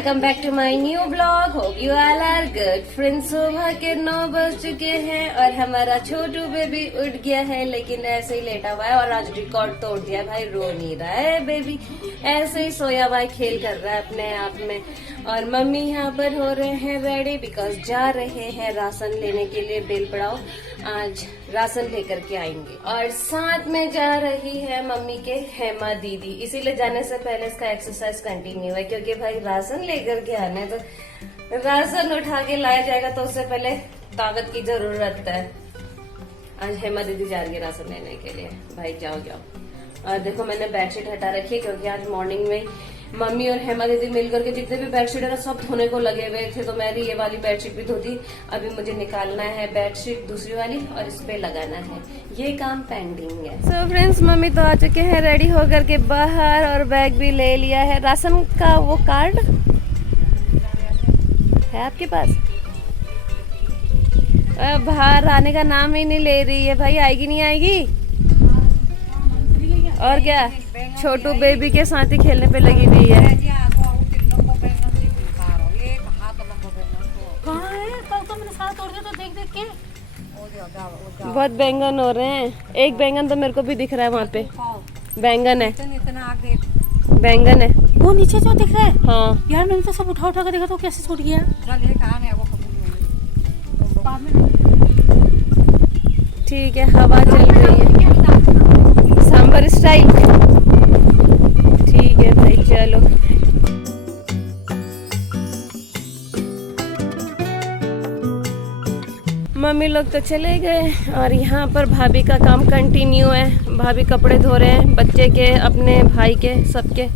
Welcome back to my new blog. Hope you all are good friends. सुबह के 9 बज चुके हैं और हमारा छोटू बेबी उठ गया है, लेकिन ऐसे ही लेटा हुआ है और आज रिकॉर्ड तोड़ दिया भाई। रो नहीं रहा है बेबी, ऐसे ही सोया हुआ खेल कर रहा है अपने आप में। और मम्मी यहाँ पर हो रहे हैं रेडी बिकॉज जा रहे हैं राशन लेने के लिए। बेल पड़ाओ आज राशन लेकर के आएंगे और साथ में जा रही है मम्मी के हेमा दीदी। इसीलिए जाने से पहले इसका एक्सरसाइज कंटिन्यू है, क्योंकि भाई राशन लेकर के आना है तो राशन उठा के लाया जाएगा तो उससे पहले ताकत की जरूरत है। आज हेमा दीदी जा रही है राशन लेने के लिए। भाई जाओ जाओ। और देखो मैंने बेडशीट हटा रखी है, क्योंकि आज मॉर्निंग में मम्मी और हेमा दीदी मिलकर के जितने भी बेडशीट है ना सब धोने को लगे हुए थे, तो मैंने ये वाली बेडशीट भी धो दी। अभी मुझे निकालना है बेडशीट दूसरी वाली और इस पे लगाना है, ये काम पेंडिंग है। सो फ्रेंड्स, मम्मी तो आ चुके हैं रेडी होकर के बाहर और बैग भी ले लिया है। राशन का वो कार्ड है आपके पास? बाहर आने का नाम ही नहीं ले रही है भाई। आएगी नहीं आएगी? और क्या, छोटू बेबी के साथ ही खेलने पे लगी हुई है। बहुत बैंगन हो रहे हैं। एक बैंगन तो मेरे को भी दिख रहा है, वहाँ पे बैंगन है, बैंगन है वो नीचे जो दिख रहा है। हाँ यार मैंने तो सब उठा उठा के देखा तो कैसे छूट गया। ठीक है, हवा चल रही है सांबर स्टाइल। ठीक है भाई चलो। मम्मी लोग तो चले गए और यहाँ पर भाभी का काम कंटिन्यू है। भाभी कपड़े धो रहे हैं, बच्चे के, अपने भाई के, सबके।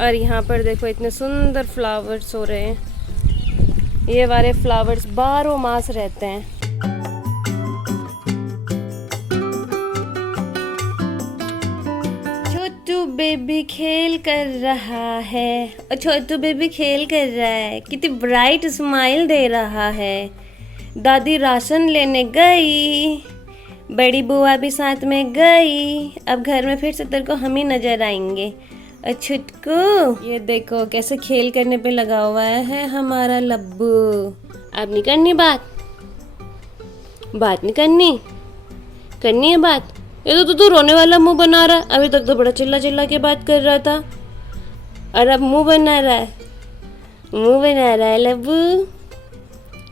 और यहाँ पर देखो इतने सुंदर फ्लावर्स हो रहे हैं। ये वाले फ्लावर्स 12 मास रहते हैं। छोटू बेबी खेल कर रहा है और छोटू बेबी खेल कर रहा है, कितनी ब्राइट स्माइल दे रहा है। दादी राशन लेने गई, बड़ी बुआ भी साथ में गई। अब घर में फिर से तेरे को हम ही नजर आएंगे। और छुटकू ये देखो कैसे खेल करने पे लगा हुआ है हमारा लब्बू। अब नहीं करनी बात नहीं करनी है बात। ये तो तू रोने वाला मुंह बना रहा है। अभी तक तो बड़ा चिल्ला चिल्ला के बात कर रहा था और अब मुंह बना रहा है लब्बू।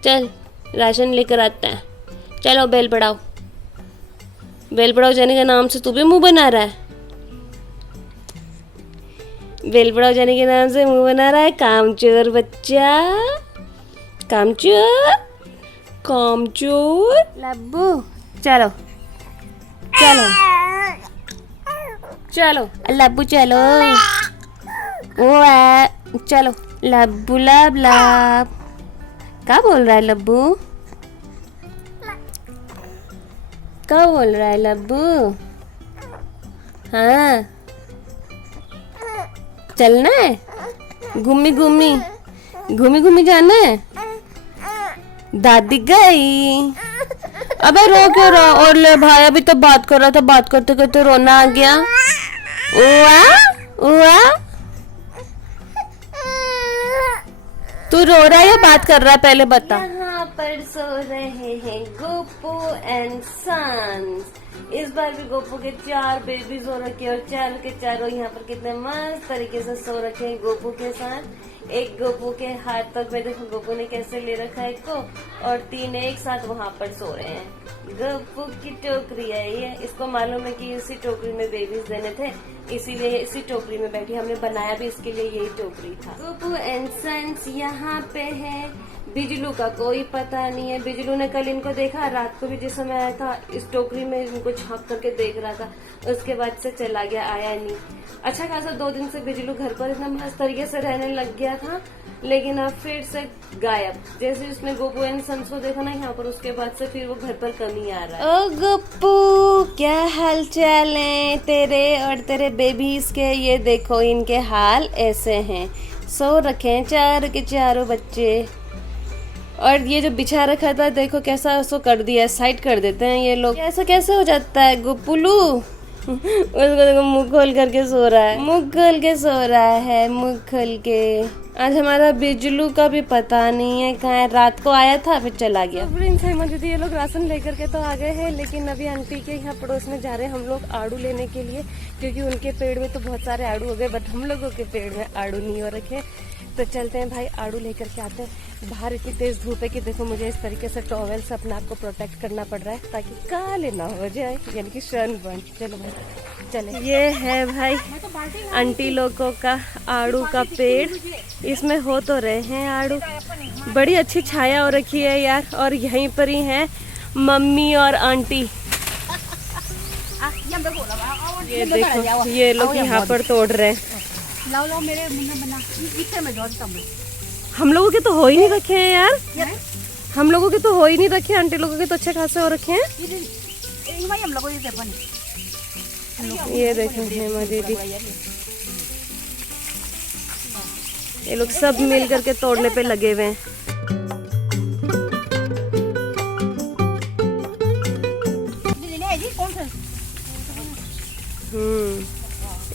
चल राशन लेकर आता है। चलो बेल पड़ाओ जाने के नाम से तू भी मुंह बना रहा है। बेल पड़ाओ जाने के नाम से मुंह बना रहा है कामचोर बच्चा, कामचोर लब्बू। चलो लब्बू चलो। वो है चलो लब्बू लब लब। क्या बोल रहा है लब्बू? क्या बोल रहा है लब्बू? हाँ चलना है, घूमी जाना है। दादी गई। अबे रो क्यों रहा? और ले भाई अभी तो बात कर रहा था, बात करते करते रोना आ गया। उआ तू रो रहा है या बात कर रहा है पहले बता। यहाँ पर सो रहे हैं गोपू एंड सन्स। इस बार भी गोपू के 4 बेबीज हो रखे और 4 के चारों यहाँ पर कितने मस्त तरीके से सो रखे हैं गोपू के साथ। एक गोपू के हाथ तक में देखो गोपू ने कैसे ले रखा है एक को, और 3 एक साथ वहाँ पर सो रहे हैं। गोपू की टोकरी है ये। इसको मालूम है कि इसी टोकरी में बेबीज देने थे, इसीलिए इसी टोकरी में बैठी। हमने बनाया भी इसके लिए यही टोकरी था। गोपू एंड सन्स यहाँ पे है। बिजलू का कोई पता नहीं है। बिजलू ने कल इनको देखा, रात को भी जिस समय आया था इस टोकरी में इनको झांक करके देख रहा था, उसके बाद से चला गया, आया नहीं। अच्छा खासा 2 दिन से बिजलू घर पर इतना मस्त तरीके से रहने लग गया था, लेकिन अब फिर से गायब। जैसे उसने गोपू एंड सन्स को देखा ना यहाँ पर, उसके बाद से फिर वो घर पर कमी आ रहा है। ओ गोपू, क्या हाल चाल है तेरे और तेरे बेबीज के? ये देखो इनके हाल ऐसे हैं, सो रखे हैं 4 के चारों बच्चे। और ये जो बिछा रखा था देखो कैसा उसको कर दिया, साइड कर देते हैं ये लोग। ऐसा कैसे हो जाता है गोपुलू? उसको देखो मुंह खोल करके सो रहा है, मुंह खोल के सो रहा है, मुंह खोल के। आज हमारा बिजलू का भी पता नहीं है कहाँ है, रात को आया था फिर चला गया। हेमा दीदी ये लोग राशन लेकर के तो आ गए हैं, लेकिन अभी आंटी के यहाँ पड़ोस में जा रहे हैं हम लोग आड़ू लेने के लिए, क्योंकि उनके पेड़ में तो बहुत सारे आड़ू हो गए, बट हम लोगों के पेड़ में आड़ू नहीं हो रखे। तो चलते हैं भाई, आड़ू लेकर के आते हैं। बाहर इतनी तेज धूप है कि देखो मुझे इस तरीके से टॉवेल से अपने आप को प्रोटेक्ट करना पड़ रहा है ताकि काले ना हो जाए, यानी कि सनबर्न। चलो भाई चले। ये है भाई आंटी लोगों का आड़ू का पेड़, इसमें हो तो रहे हैं आड़ू, बड़ी अच्छी छाया हो रखी है यार। और यहीं पर ही है मम्मी और आंटी। ये देखो ये लोग यहाँ पर तोड़ रहे हैं। लाओ मेरे मुन्ना बना इतने में जोड़ तब हम लोगों के तो हो ही नहीं रखे हैं यार, हम लोगों के तो हो ही नहीं रखे, आंटी लोगों के तो अच्छे खासे हो रखे हैं। हम लोगों ये देखो हेमा दीदी, ये लोग सब मिल करके तोड़ने पे लगे हुए हैं।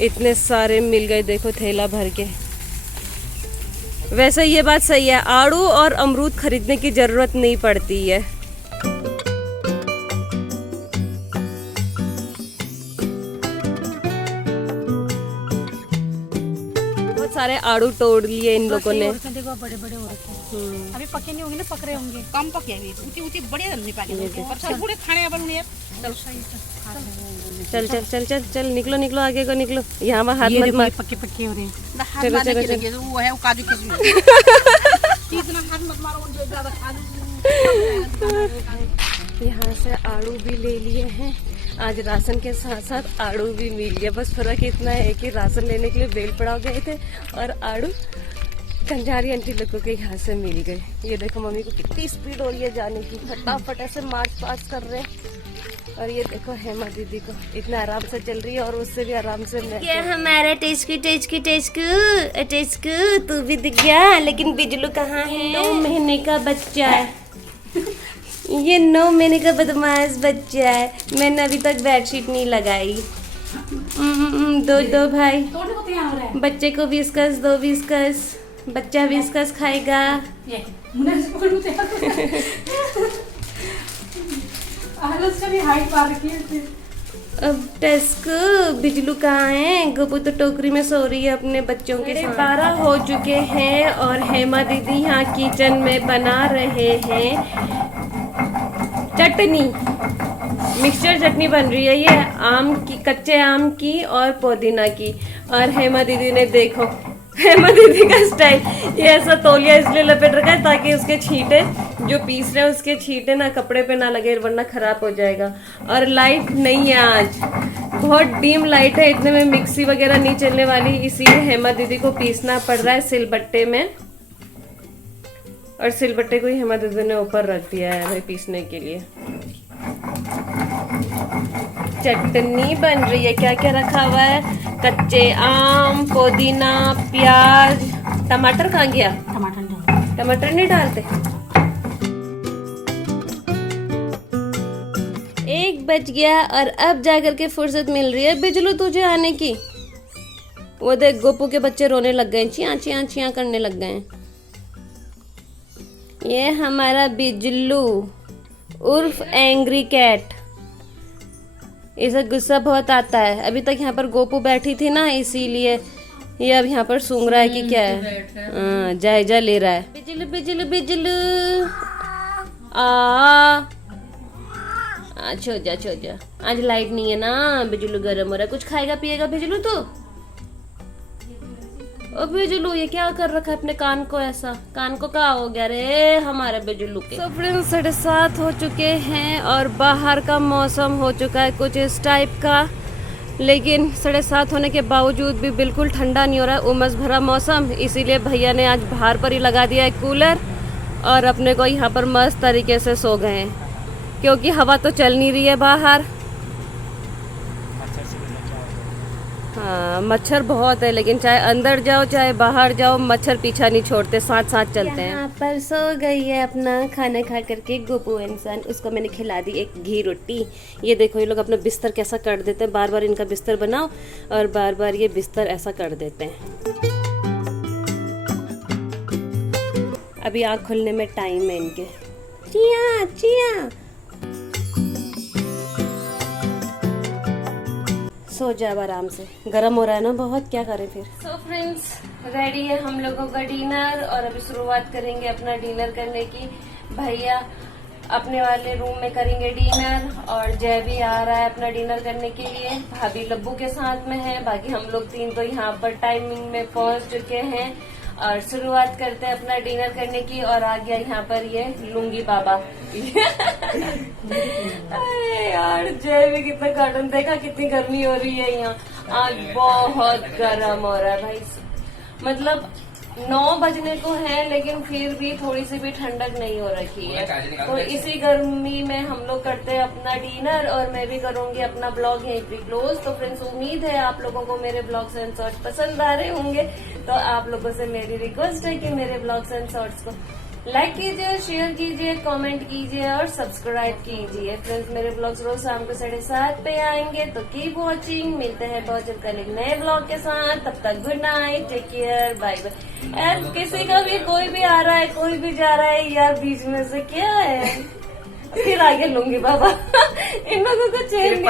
इतने सारे मिल गए देखो थैला भर के। वैसे ये बात सही है, आड़ू और अमरूद खरीदने की जरूरत नहीं पड़ती है। बहुत सारे आड़ू तोड़ लिए इन लोगों ने। देखो बड़े बड़े हो रखे हैं, अभी पके नहीं होंगे ना, पक रहे होंगे, कम पके अभी ऊंची ऊंची बढ़िया नहीं पाके पर सब पूरे खाने अपन यार। चल चल चल चल चल निकलो निकलो आगे को निकलो, यहाँ वहाँ हाथ मत मार। पक्के पक्के हो रहे हैं। चलो चलो चलो। वो है वो काजू किशमिश इतना हाथ मत मारो जो ज्यादा काजू। यहाँ से आड़ू भी ले लिए हैं, आज राशन के साथ साथ आड़ू भी मिल गया। बस फर्क इतना है कि राशन लेने के लिए बेल पड़ा गए थे और आड़ू कंजारी आंटी लोगों के यहाँ से मिल गए। ये देखो मम्मी को कितनी स्पीड हो रही है जाने की, फटाफट ऐसे मार्च पास कर रहे हैं। और ये देखो हेमा दीदी को इतना आराम से चल रही है, और उससे भी आराम से मैं। क्या हमारा टेस्कू तू भी दिख गया, लेकिन बिजलू कहाँ है? 9 महीने का बच्चा है ये, 9 महीने का बदमाश बच्चा है। मैंने अभी तक बेडशीट नहीं लगाई। दो भाई, बच्चे को विस्कस दो, विस्कस, बच्चा विस्कस खाएगा। अब टेस्क बिजलू कहाँ है? गोपू तो टोकरी में सो रही है अपने बच्चों के साथ। 12 हो चुके हैं और हेमा दीदी यहाँ किचन में बना रहे हैं चटनी, मिक्सचर चटनी बन रही है। ये आम की, कच्चे आम की और पुदीना की। और हेमा दीदी ने देखो, हेमा दीदी का स्टाइल, ये ऐसा तौलिया इसलिए लपेट रखा है ताकि उसके छींटे जो पीस रहे हैं उसके छींटे ना कपड़े पे ना लगे, वरना खराब हो जाएगा। और लाइट नहीं है आज, बहुत डीम लाइट है, इतने में मिक्सी वगैरह नहीं चलने वाली, इसीलिए हेमा दीदी को पीसना पड़ रहा है सिलबट्टे में। और सिलबट्टे को ही हेमा दीदी ने ऊपर रख दिया है भाई पीसने के लिए। चटनी बन रही है, क्या क्या रखा हुआ है? कच्चे आम, पुदीना, प्याज, टमाटर कहाँ गया? टमाटर नहीं डालते। 1 बज गया और अब जाकर के फुर्सत मिल रही है बिजलू तुझे आने की। वो देख गोपू के बच्चे रोने लग गए, चिया चिया चिया करने लग गए। ये हमारा बिजलू उर्फ एंग्री कैट, इसे गुस्सा बहुत आता है। अभी तक यहाँ पर गोपू बैठी थी ना, इसीलिए ये अब यहाँ पर सूंघ रहा है कि क्या है, जायजा ले रहा है। बिजलू बिजलू बिजलू छो जा। आज लाइट नहीं है ना, बिजलू गर्म हो रहा है। कुछ खाएगा पिएगा बिजलू तू? ओ बिजलू ये क्या कर रखा है अपने कान को ऐसा? कान को क्या हो गया रे हमारे बिजलू के? तो फ्रेंड्स 7:30 हो चुके हैं और बाहर का मौसम हो चुका है कुछ इस टाइप का, लेकिन 7:30 होने के बावजूद भी बिल्कुल ठंडा नहीं हो रहा है, उमस भरा मौसम। इसीलिए भैया ने आज बाहर पर ही लगा दिया है कूलर और अपने को यहाँ पर मस्त तरीके से सो गए हैं, क्योंकि हवा तो चल नहीं रही है बाहर। हाँ मच्छर बहुत है, लेकिन चाहे अंदर जाओ चाहे बाहर जाओ मच्छर पीछा नहीं छोड़ते, साथ साथ चलते हैं। यहाँ पर सो गई है अपना खाना खा करके गोपू इंसान। उसको मैंने खिला दी एक घी रोटी। ये देखो ये लोग अपना बिस्तर कैसा कर देते हैं, बार बार इनका बिस्तर बनाओ और बार बार ये बिस्तर ऐसा कर देते हैं। अभी आँख खुलने में टाइम है इनके। चिया चिया सो जाओ आराम से, गर्म हो रहा है ना बहुत, क्या करें फिर। सो फ्रेंड्स रेडी है हम लोगों का डिनर और अभी शुरुआत करेंगे अपना डिनर करने की। भैया अपने वाले रूम में करेंगे डिनर और जय भी आ रहा है अपना डिनर करने के लिए। भाभी लब्बू के साथ में है, बाकी हम लोग 3 तो यहाँ पर टाइमिंग में पहुंच चुके हैं और शुरुआत करते हैं अपना डिनर करने की। और आ गया यहाँ पर ये लुंगी बाबा। अरे यार जय भी कितना कार्टून देखा, कितनी गर्मी हो रही है यहाँ, आज बहुत गर्म हो रहा है भाई। मतलब 9 बजने को है लेकिन फिर भी थोड़ी सी भी ठंडक नहीं हो रखी है। तो इसी गर्मी में हम लोग करते हैं अपना डिनर और मैं भी करूंगी अपना ब्लॉग यहीं पे क्लोज। तो फ्रेंड्स उम्मीद है आप लोगों को मेरे ब्लॉग्स एंड शॉर्ट्स पसंद आ रहे होंगे, तो आप लोगों से मेरी रिक्वेस्ट है कि मेरे ब्लॉग्स एंड शॉर्ट्स को लाइक कीजिए, शेयर कीजिए, कमेंट कीजिए और सब्सक्राइब कीजिए। फ्रेंड्स मेरे ब्लॉग्स रोज शाम को 7:30 पे आएंगे, तो कीप वॉचिंग। मिलते हैं बहुत जल्द कल एक नए ब्लॉग के साथ, तब तक good night, take care, bye bye. यार किसी का भी कोई भी आ रहा है कोई भी जा रहा है यार, बीच में से क्या है। फिर आगे लूंगी बाबा। इन लोगों को चेंज